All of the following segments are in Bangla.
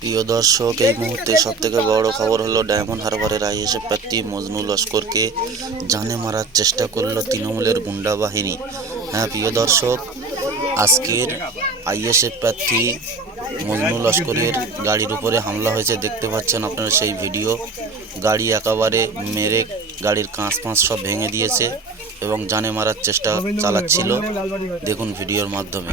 প্রিয় দর্শক, এই মুহূর্তে সব থেকে বড় খবর হলো ডায়মন্ড হারবারের আইএসএফ প্রার্থী মজনু লস্করকে জানে মারার চেষ্টা করল তৃণমূলের গুন্ডা বাহিনী। হ্যাঁ প্রিয় দর্শক, আজকের আইএসএফ প্রার্থী মজনু লস্করের গাড়ির উপরে হামলা হয়েছে, দেখতে পাচ্ছেন আপনারা সেই ভিডিও। গাড়ি একেবারে মেরে গাড়ির কাঁচ ফাঁস সব ভেঙে দিয়েছে এবং জানে মারার চেষ্টা চালাচ্ছিল। দেখুন ভিডিওর মাধ্যমে।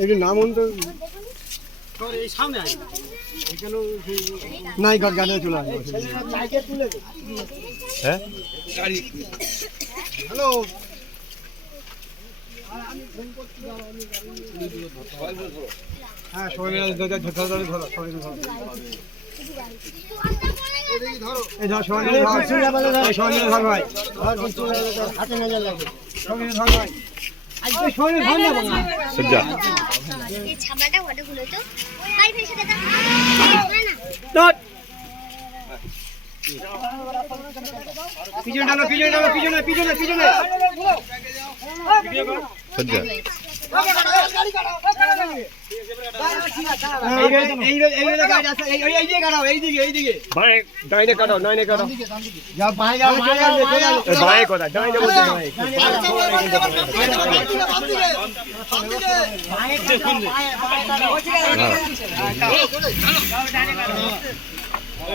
এই নাম তো নাই ঘর গানে চলে আসবে। হ্যাঁ? হ্যালো। হ্যাঁ সবাই মিলে ধরে ধরে ধরে ধরো সবাই ধরো। এই ধর সবাই ধর। সবাই ধর ভাই। হাতে নজর লাগে সবাই ধর ভাই। পিছনে পিছনে পিছনে পিছনে পিছনে। এই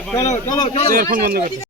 চলো চলো চলো। ফোন বন্ধ করতে